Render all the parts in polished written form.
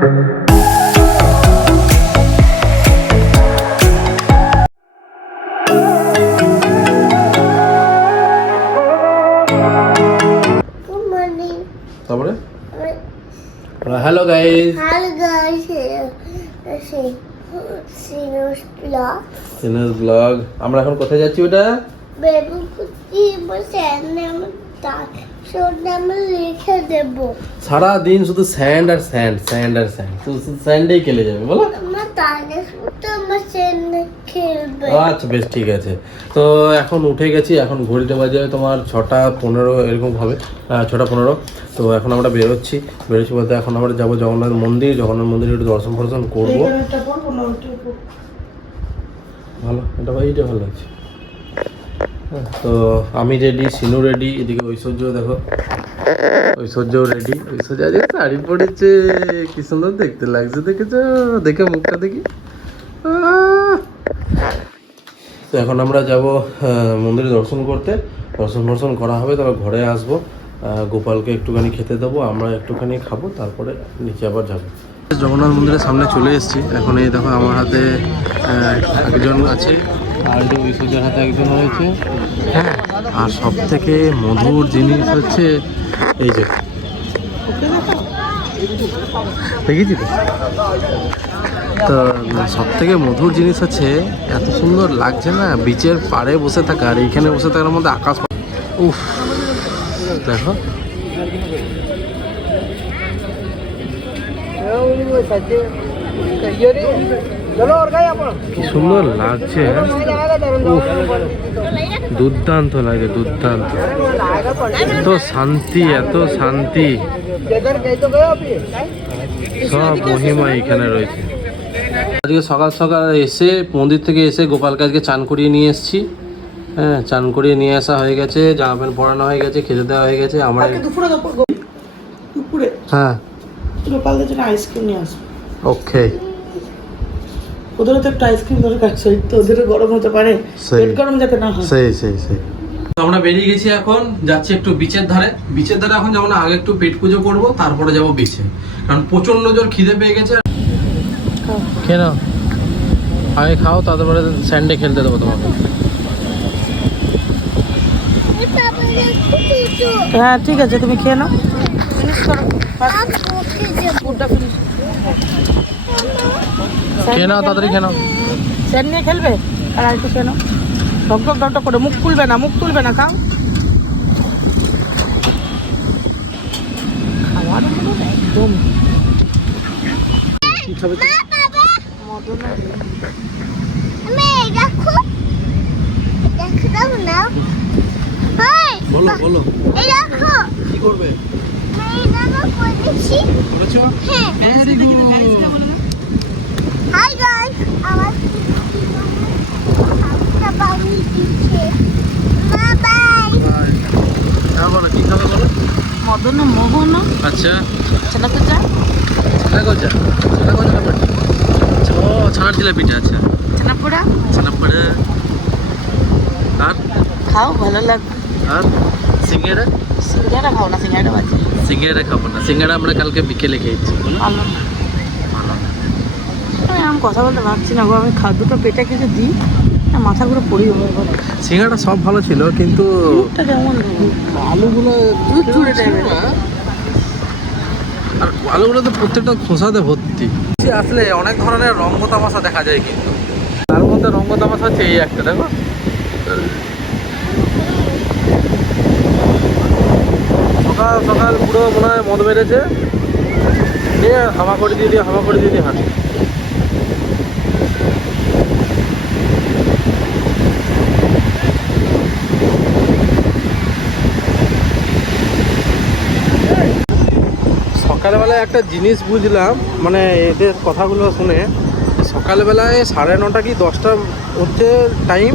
তারপরে hello guys, সিনাস blog. আমরা এখন কোথায় যাচ্ছি? ওটা সারা দিন শুধু স্যান্ড আর স্যান্ড, স্যান্ড আর স্যান্ড, শুধু স্যান্ডেই খেলে যাবে বলো। আচ্ছা বেশ ঠিক আছে। তো এখন উঠে গেছি, এখন ঘড়িতে বাজে তোমার 6:15 এরকম হবে, 6:15। তো এখন আমরা বেরোচ্ছি বলতে এখন আমরা যাবো জগন্নাথ মন্দির। জগন্নাথ মন্দিরে একটু দর্শন ফর্শন করবো। ভালো, এটা এইটা ভালো আছে। তো আমি রেডি, সিনু রেডি, এদিকে ঐশ্বর্য দেখো, ঐশ্বর্যও রেডি। ঐশ্বর্য আজকে শাড়ি পরেছে, কি সুন্দর দেখতে লাগছে, দেখেছো? দেখে মুখটা দেখি। তো এখন আমরা যাব মন্দিরে দর্শন করতে। দর্শন করা হবে, তারপর ঘরে আসবো। গোপালকে একটুখানি খেতে দেবো, আমরা একটুখানি খাবো, তারপরে নিচে আবার যাবো। জগন্নাথ মন্দিরের সামনে চলে এসেছি। এখন এই দেখো আমার হাতে একজন আছে, আর যে ঐশ্বর্যের হাতে একজন রয়েছে। হ্যাঁ, আর সব থেকে মধুর জিনিস হচ্ছে এই যে, দেখেছি তো সব থেকে মধুর জিনিস হচ্ছে এত সুন্দর লাগছে না বিচের পাড়ে বসে থাকা, আর এইখানে বসে থাকার মধ্যে আকাশ। উফ, দেখো কি সুন্দর লাগছে। দুর্দান্ত লাগে, দুর্দান্ত। এত শান্তি, এত শান্তি, সব মহিমা এখানে রয়েছে। আজকে সকাল সকাল এসে মন্দির থেকে এসে গোপালকে আজকে চান করিয়ে নিয়ে এসেছি। হ্যাঁ, চান করিয়ে নিয়ে আসা হয়ে গেছে, জামা প্যান্ট পরানো হয়ে গেছে, খেতে দেওয়া হয়ে গেছে। আমরা দুপুরে হ্যাঁ গোপালদের জন্য আইসক্রিম নিয়ে আসবো। ওকে, ওদেরও তো একটা আইসক্রিম দরকার, সেই তো ওদেরও গরম হতে পারে, পেট গরম যাতে না হয়। সেই আমরা বেরিয়ে গেছি, এখন যাচ্ছি একটু বিচের ধারে। বিচের ধারে এখন যাবো না, আগে একটু পেট পুজো করবো, তারপরে যাবো বিচে, কারণ প্রচন্ড জোর খিদে পেয়ে গেছে। কেন আগে খাও, তারপরে স্যান্ডে খেলতে দেবো তোমাকে। হ্যাঁ ঠিক আছে, তুমি খেয়ে নাও, ফিনিশ করো, খেয়ে নাও, তাড়াতাড়ি খেয়ে নাও। স্যান্ড নিয়ে খেলবে, আর একটু খেয়ে নাও, ঢক করে। মুখ তুলবে না, মুখ তুলবে না, খাও। খাওয়ার একদম কি খাবে? বলো বলো, কি করবে? হাই গাইস, আমার কি খাবে বলো? মদন মোহন। আচ্ছা, ছানা গজা, ছানার জিলাপিটা। আচ্ছা, ছানা পোড়া, আর খাও, ভালো লাগবে। আর সিঙ্গারা খাও না, সিঙ্গারা বাজে। সিঙ্গারা খাবো না, সিঙ্গারা আমরা কালকে বিকেলে খেয়েছি। ভালো না, আমি কথা বলতে পারছি না গো, আমি দুটো পেটে কিছু দিই, মাথা ঘুরে পড়ি। সিঙ্গারাটা সব ভালো ছিল, কিন্তু কেমন আলুগুলো আর আলুগুলো তো প্রত্যেকটা খোসাতে ভর্তি। আসলে অনেক ধরনের রঙ্গ তামাশা দেখা যায়, কিন্তু তার মধ্যে রঙ্গ তামাশা হচ্ছে এই একটা, দেখো সকাল সকাল পুরো মনে হয় মদ বেড়েছে, দিয়ে হামা করে দিয়ে হাঁটে। সকালবেলায় একটা জিনিস বুঝলাম, মানে এদের কথাগুলো শুনে, সকালবেলায় 9:30 কি 10টা হচ্ছে টাইম,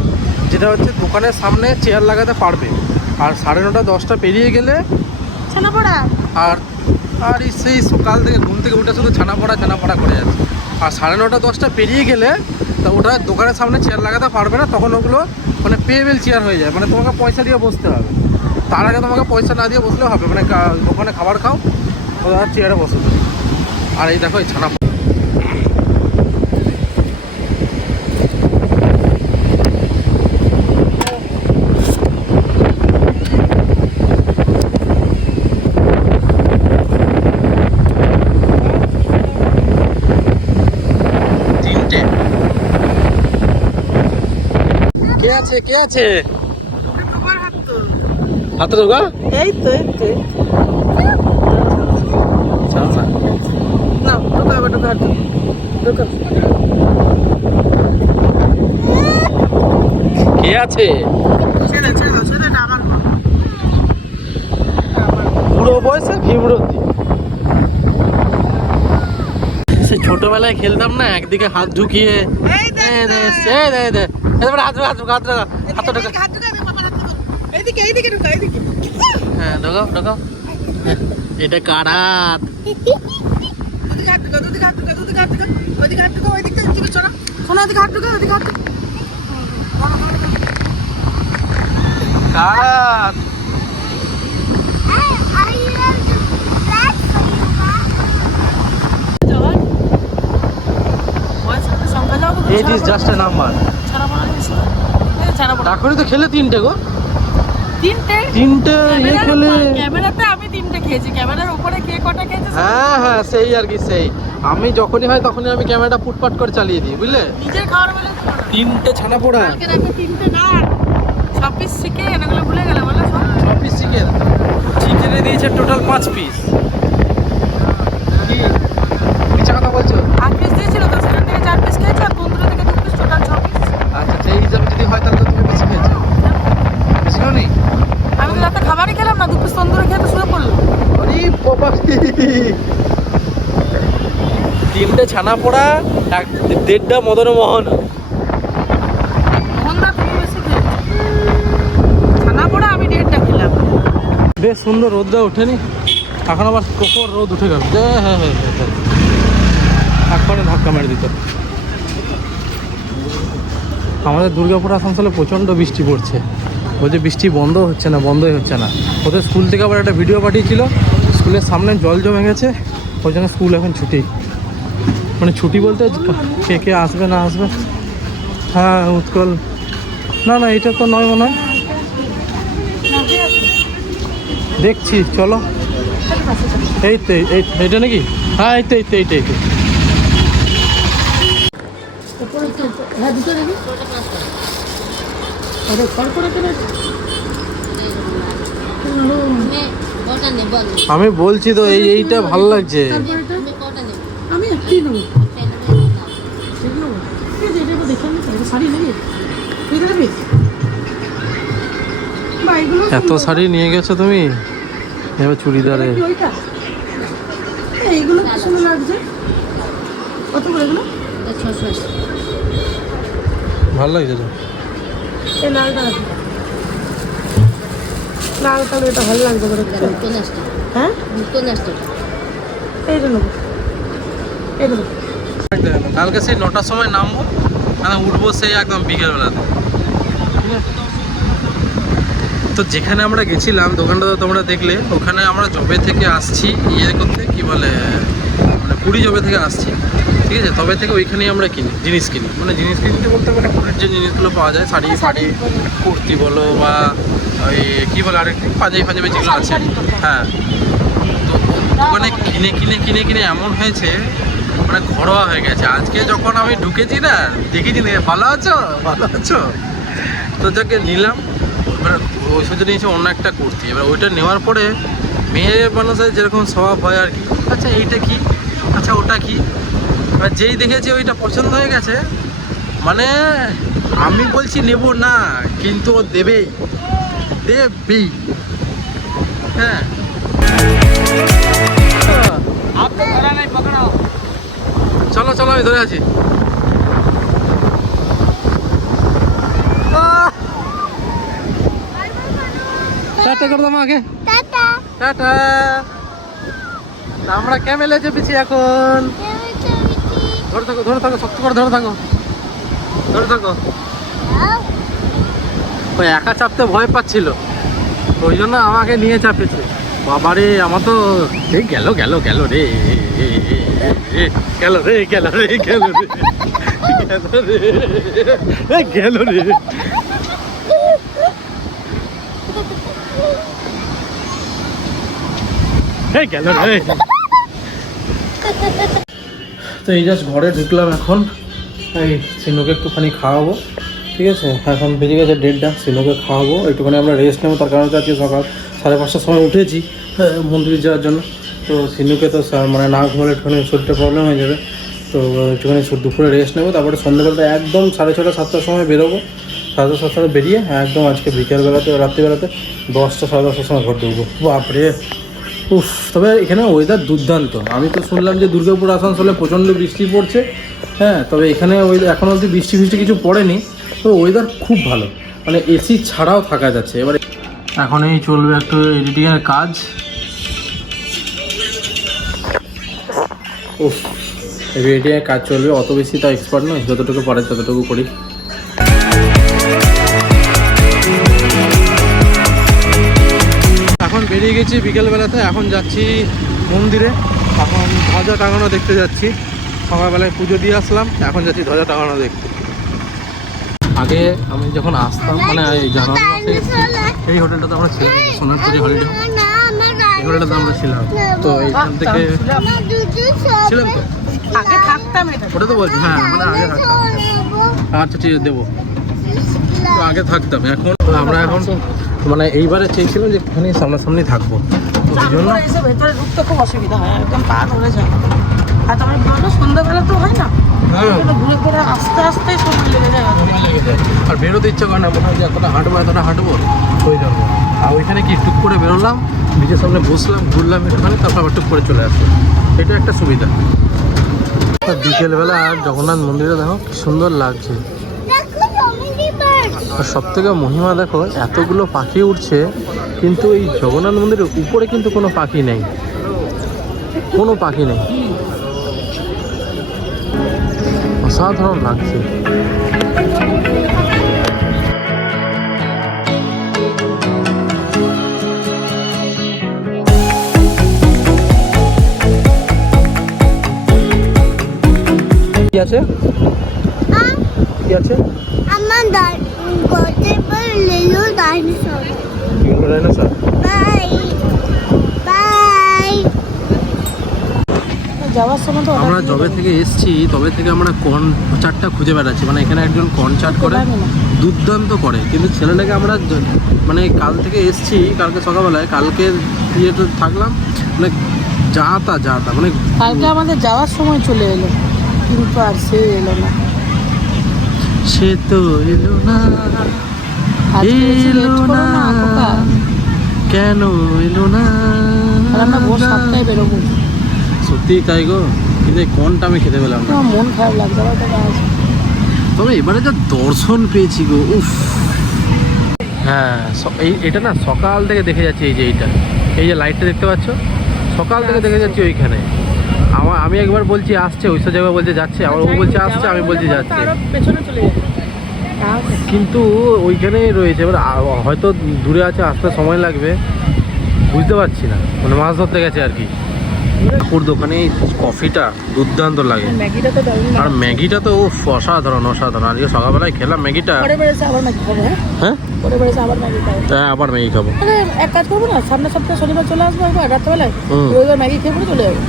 যেটা হচ্ছে দোকানের সামনে চেয়ার লাগাতে পারবে, আর 9:30 10টা পেরিয়ে গেলে ছানাপোড়া। আর সেই সকাল থেকে ঘুম থেকে উঠে শুধু ছানাপোড়া করে যাচ্ছে। আর 9:30 10টা পেরিয়ে গেলে তা ওটা দোকানের সামনে চেয়ার লাগাতে পারবে না, তখন ওগুলো মানে পেয়েবেল চেয়ার হয়ে যায়, মানে তোমাকে পয়সা দিয়ে বসতে হবে। তার আগে তোমাকে পয়সা না দিয়ে বসলেও হবে, মানে ওখানে খাবার খাও, চেয়ারে বসে তুমি। আর এই দেখো এই ছানা তিনটে। কে আছে কে আছে হাতে ঢোকা? এই তো ছাড় না। না ঢোকা এবার ঢোকা ঢোকা। কে আছে? ছেড়ে আমার বুড়ো বয়সে ভীমরতি। সে ছোটবেলায় খেলতাম না, একদিকে হাত ঢুকিয়ে হ্যাঁ ঢোকাও ঢোকাও। এটা কার হাত? কার হাত? It is just a number. এখনই তো খেলে তিনটে গো। তিনটে ইয়ে খেলে। ক্যামেরাতে আমি তিনটে খেয়েছি, ক্যামেরার উপরে কে কটা খেয়েছে? হ্যাঁ সেই আর কি সেই। আমি যখনই হয় তখনই আমি ক্যামেরাটা পুটপাট করে চালিয়ে দিই, বুঝলে? নিজের খাওয়ার বেলা তিনটে ছানা পোড়া। কালকে রাতে তিনটে না 6 পিস চিকেন, এগুলো ভুলে গেলে বলো সব। 6 পিস চিকেন। চিকেনে দিয়েছে টোটাল 5 পিস। কি মিছা কথা বলছো? 8 পিস দিয়েছিল তো, সেখান থেকে 4 পিস খেয়েছি আর তন্দুরি থেকে 2 পিস, টোটাল 6 পিস। আচ্ছা সেই হিসাবে যদি হয় তাহলে তো তুমি বেশি খেয়েছো। বেশি খাওনি? আমি তো রাতে খাবারই খেলাম না, 2 পিস তন্দুরি খেয়ে তো শুয়ে পড়লাম। আরে বাবা, তিনটে ছানা পোড়া, দেড়টা মদন মোহন। মোহনদা তুমি বেশি খেয়েছো। ছানা পোড়া আমি 1.5টা খেলাম। বেশ সুন্দর রোদটা ওঠেনি এখন, আবার প্রখর রোদ উঠে গেল। হ্যাঁ একবারে ধাক্কা মেরে দিত। আমাদের দুর্গাপুর আসানসোলে প্রচণ্ড বৃষ্টি পড়ছে। বলছে বৃষ্টি বন্ধই হচ্ছে না। ওদের স্কুল থেকে আবার একটা ভিডিও পাঠিয়েছিল, স্কুলের সামনে জল জমে গেছে, ওই জন্য স্কুল এখন ছুটি। মানে ছুটি বলতে কে আসবে না আসবে। হ্যাঁ উৎকল না এটা তো নয় মনে হয়, দেখছি চলো। এই তো এইটা নাকি? হ্যাঁ এইটাই। হ্যাঁ দুটো দেখি আমি বলছি তো এইটা ভালো লাগছে। আমি একটাই নেবো, শাড়ি নাকি এত শাড়ি নিয়ে গেছো তুমি, এবার চুড়িদারে। এইগুলো কি সুন্দর লাগছে। কত করে এগুলো? 680। ভালো লাগছে তো। এই লালটা আছে, লাল কালো, এটা ভালো লাগবে করে। হ্যাঁ এইটা নেবো, এই নেবো। কালকে সেই 9টার সময় নামবো, মানে উঠবো সেই একদম বিকেলবেলাতে। তো যেখানে আমরা গেছিলাম দোকানটা তো তোমরা দেখলে, ওখানে আমরা জবে থেকে আসছি ইয়ে করতে, কি বলে মানে পুরী জবে থেকে আসছি, ঠিক আছে? তবে থেকে ওইখানেই আমরা জিনিস কিনি, মানে জিনিস কিনতে বলতে মানে পুরীর যে জিনিসগুলো পাওয়া যায়, শাড়ি ফাড়ি কুর্তি বলো বা ওই কী বলে আরেকটি পাঞ্জাবি যেগুলো আছে, হ্যাঁ। তো ওখানে কিনে এমন হয়েছে মানে ঘরোয়া হয়ে গেছে। আজকে যখন আমি ঢুকেছি না, দেখেছি না, ভালো আছো তো যাকে নিলাম, এবার ওই সূর্য নিয়েছে অন্য একটা কুর্তি। এবার ওইটা নেওয়ার পরে মেয়ে মানুষের যেরকম স্বভাব হয় আর কি, আচ্ছা এইটা কি, আচ্ছা ওটা কি, এবার যেই দেখেছি ওইটা পছন্দ হয়ে গেছে, মানে আমি বলছি নেব না, কিন্তু ও দেবেই। হ্যাঁ চলো আমি ধরে আছি। টাটা করে দাও আগে, টাটা। আমরা ক্যামেলে চেপেছি এখন। ধরে থাকো শক্ত করে ধরে থাকো। ওই একা চাপতে ভয় পাচ্ছিল, ওই জন্য আমাকে নিয়ে চাপেছে। বাবারে আমার তো গেল রে। গেল রে গেল রে গেল রে গেল রে গেল রে। তো এই জাস্ট ঘরে ঢুকলাম এখন, এই সিনুকে একটুখানি খাওয়াবো, ঠিক আছে? এখন বেজে গেছে 1:30, সিনুকে খাওয়াবো, একটুখানি আমরা রেস্ট নেবো। তার কারণ হচ্ছে আজকে সকাল 5:30টার সময় উঠেছি মন্দিরে যাওয়ার জন্য। তো সিনুকে তো মানে না ঘুমালে একটুখানি শরীরটা প্রবলেম হয়ে যাবে। তো একটুখানি দুপুরে রেস্ট নেবো, তারপরে সন্ধ্যেবেলাটা একদম 6:30 7টার সময় বেরোবো। 7:30 7টায় বেরিয়ে একদম আজকে বিকেলবেলাতে রাত্রিবেলাতে 10টা 10:30টার সময় ঘর ঢুকবো। বাপরে উফ! তবে এখানে ওয়েদার দুর্দান্ত। আমি তো শুনলাম যে দুর্গাপুর আসানসোলে প্রচণ্ড বৃষ্টি পড়ছে, হ্যাঁ, তবে এখানে এখন অবধি বৃষ্টি কিছু পড়েনি। তো ওয়েদার খুব ভালো, মানে এসি ছাড়াও থাকা যাচ্ছে। এবারে এখন এই চলবে একটু এডিটিংয়ের কাজ। উফ, এডিটিংয়ের কাজ চলবে, অত বেশি তো এক্সপার্ট নয়, যতটুকু পারে ততটুকু করি। এখন বেরিয়ে গেছি বিকেলবেলাতে, এখন যাচ্ছি মন্দিরে। এখন ধ্বজা টাঙানো দেখতে যাচ্ছি। সকালবেলায় পুজো দিয়ে আসলাম, এখন যাচ্ছি ধ্বজা টাঙানো দেখতে। আগে আমি যখন আসতাম, মানে এই জানুয়ারি মাসে এসেছি, এই হোটেলটাতে আমরা ছিলাম, সোনারপুরি হলিডে, এই হোটেলটাতে আমরা ছিলাম। তো এইখান থেকে ছিলাম তো, আগে থাকতাম, ওটা তো বলছি, হ্যাঁ মানে আগে থাকতাম। আচ্ছা ঠিক আছে, দেবো। তো আগে থাকতাম, এখন আমরা এখন মানে এইবারে চেয়েছিলাম যে একটুখানি সামনাসামনি থাকবো, তো এই জন্য এসে ভেতরে ঢুকতে খুব অসুবিধা হয়, একদম পা ধরে যায়। আর তারপরে বেরোনো সন্ধ্যাবেলা তো হয় না, ঘুরে ঘুরে আস্তে আস্তে সময় লেগে যায়। আর বেরোতে ইচ্ছা করে না, মনে হয় যে এতটা হাঁটবো ওই জন্য। আর ওইখানে কি টুক করে বেরোলাম, বিচের সামনে বসলাম, ঘুরলাম একটুখানি, তারপর আবার টুক করে চলে আসলাম। এটা একটা সুবিধা। বিকেলবেলা জগন্নাথ মন্দিরে দেখো কি সুন্দর লাগছে। আর সব থেকে মহিমা দেখো, এতগুলো পাখি উঠছে, কিন্তু এই জগন্নাথ মন্দিরের উপরে কিন্তু কোনো পাখি নেই, কোনো পাখি নেই। অসাধারণ লাগছে। কি আছে, কি আছে? আমার গতের পর লেলো ডাইনোসর। ডাইনোসর। Bye bye. যাওয়ার সময় তো আমরা যবে থেকে এসছি তবে থেকে আমরা কর্ন চাটটা খুঁজে বেড়াচ্ছি, মানে এখানে একজন কর্ন চাট করে, দুর্দান্ত করে। কিন্তু ছেলেটাকে আমরা মানে কাল থেকে এসছি, কালকে সকালবেলায়, কালকে ইয়েতে থাকলাম, মানে যা তা মানে কালকে আমাদের যাওয়ার সময় চলে এলো, কিন্তু আর সে এলো না। সে তো এলো না, এলো না, কেন এলো না? আমরা ভোর 7টায় বেরোবো। সত্যিই তাই গো, কিন্তু এই কর্নটা আমি খেতে পেলাম না। আমার মন খারাপ লাগছে, তবে এবারে যা দর্শন পেয়েছি গো, উফ! হ্যাঁ, এটা না সকাল থেকে দেখে যাচ্ছি, এই যে লাইটটা দেখতে পাচ্ছ, সকাল থেকে দেখে যাচ্ছি ওইখানে। আমি একবার বলছি আসছে, ওইসব জায়গায় বলছে যাচ্ছে, আবার ও বলছে আসছে, আমি বলছি যাচ্ছে, পেছনে চলে যাবে। কিন্তু ওইখানেই রয়েছে। এবার হয়তো দূরে আছে, আসতে সময় লাগবে, বুঝতে পারছি না, মানে মাছ ধরতে গেছে আর কি। ওর দোকানে কফিটা দুর্দান্ত লাগে, আর ম্যাগিটা তো অসাধারণ। আজকে সকালবেলায় খেলাম ম্যাগিটা। হ্যাঁ, আবার ম্যাগি খাবো। এক কাজ করবো না, সামনের সপ্তাহে শনিবার চলে আসবো একবার রাত্রেবেলায়, রবিবার ম্যাগি খেয়ে পরে চলে যাবো।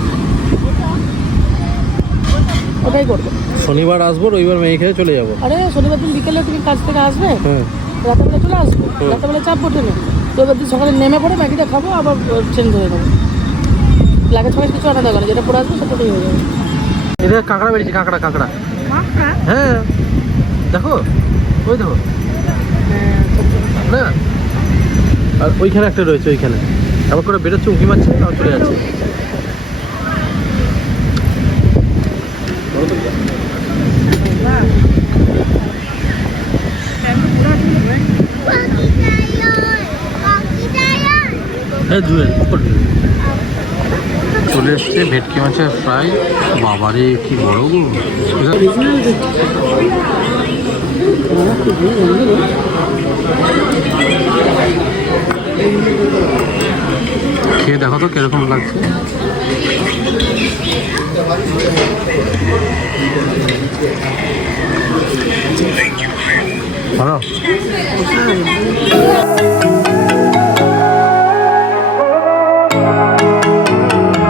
ওটাই করবো, শনিবার আসবো, রবিবার ম্যাগি খেয়ে চলে যাবো। আরে শনিবার দিন বিকেলে তুমি কাজ থেকে আসবে, হ্যাঁ, রাত্রেবেলা চলে আসবো, রাত্রেবেলা চাপবো ট্রেনে, রবিবার দিন সকালে নেমে পড়ে ম্যাগিটা খাবো, আবার ট্রেন ধরে নেবো। লাগে সবাই কিছু আনা দরকার, যেটা পরে আসবে সেটাই হয়ে যাবে। এটা কাঁকড়া বেরিয়েছে, কাঁকড়া। হ্যাঁ দেখো, ওই দেখো না, আর ওইখানে একটা রয়েছে, ওইখানে আবার করে বেরোচ্ছে, উঁকি মারছে, আবার চলে যাচ্ছে। চলে এসছে ভেটকি মাছের ফ্রাই। বাবারে কি বড় গো! খেয়ে দেখো তো কিরকম লাগছে। ভালো